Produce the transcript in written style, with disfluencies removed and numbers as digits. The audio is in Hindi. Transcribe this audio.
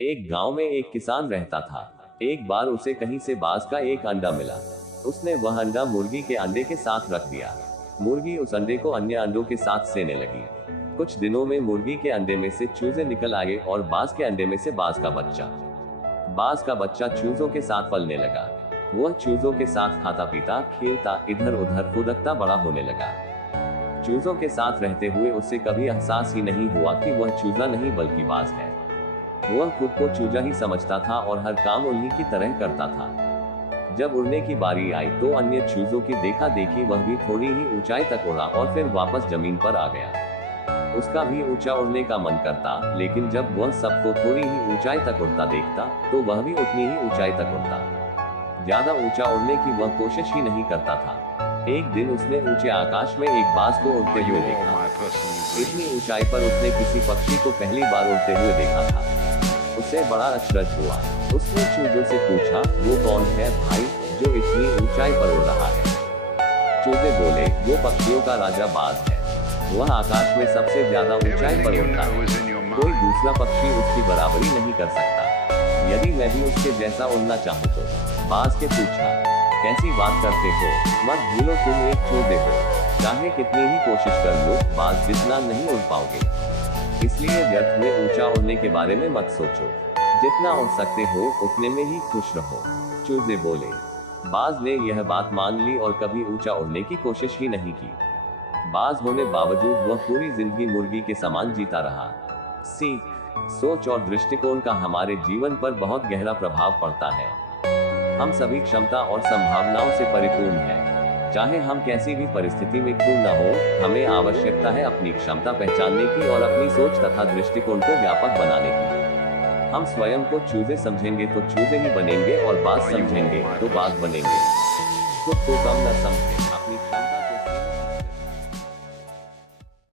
एक गांव में एक किसान रहता था। एक बार उसे कहीं से बाज का एक अंडा मिला। उसने वह अंडा मुर्गी के अंडे के साथ रख दिया। मुर्गी उस अंडे को अन्य अंडों के साथ सेने लगी। कुछ दिनों में मुर्गी के अंडे में से चूजे निकल आए और बाज के अंडे में से बाज का बच्चा। बाज का बच्चा चूजों के साथ पलने लगा। वह चूजों के साथ खाता पीता, खेलता, इधर उधर फुदकता बड़ा होने लगा। चूजों के साथ रहते हुए उसे कभी एहसास ही नहीं हुआ कि वह चूजा नहीं बल्कि बाज है। वह खुद को चूजा ही समझता था और हर काम उन्हीं की तरह करता था। जब उड़ने की बारी आई तो अन्य चूजों की देखा देखी वह भी थोड़ी ही ऊंचाई तक उड़ा और फिर वापस जमीन पर आ गया। उसका भी ऊंचा उड़ने का मन करता, लेकिन जब वह सबको थोड़ी ही ऊंचाई तक उड़ता देखता तो वह भी उतनी ही ऊंचाई तक उड़ता। ज्यादा ऊंचा उड़ने की वह कोशिश ही नहीं करता था। एक दिन उसने ऊंचे आकाश में एक बाज को उड़ते हुए देखा। इतनी ऊंचाई पर उसने किसी पक्षी को पहली बार उड़ते हुए देखा था। उसे बड़ा अचरज हुआ। उसने चूजों से पूछा, वो कौन है भाई जो इतनी ऊंचाई पर उड़ रहा है? चूजे बोले, वो पक्षियों का राजा बाज है। वह आकाश में सबसे ज्यादा ऊंचाई पर उड़ता है। कोई दूसरा पक्षी उसकी बराबरी नहीं कर सकता। यदि मैं भी उसके जैसा उड़ना चाहूँ तो? बाज के पूछा, कैसी बात करते हो? मत भूलो तुम एक चूजे हो। चाहे कितनी ही कोशिश कर लो, बाज जितना नहीं उड़ पाओगे। इसलिए व्यर्थ में ऊंचा उड़ने के बारे में मत सोचो। जितना उड़ सकते हो उतने में ही खुश रहो। चूजे बोले। बाज ने यह बात मान ली और कभी ऊंचा उड़ने की कोशिश ही नहीं की। बाज होने बावजूद वह पूरी जिंदगी मुर्गी के समान जीता रहा। सीख, सोच और दृष्टिकोण का हमारे जीवन पर बहुत गहरा प्रभाव पड़ता है। हम सभी क्षमता और संभावनाओं से परिपूर्ण हैं। चाहे हम कैसी भी परिस्थिति में क्यों न हो, हमें आवश्यकता है अपनी क्षमता पहचानने की और अपनी सोच तथा दृष्टिकोण को व्यापक बनाने की। हम स्वयं को चूजे समझेंगे तो चूजे ही बनेंगे और बाज समझेंगे तो बाज बनेंगे। खुद को कम न समझें।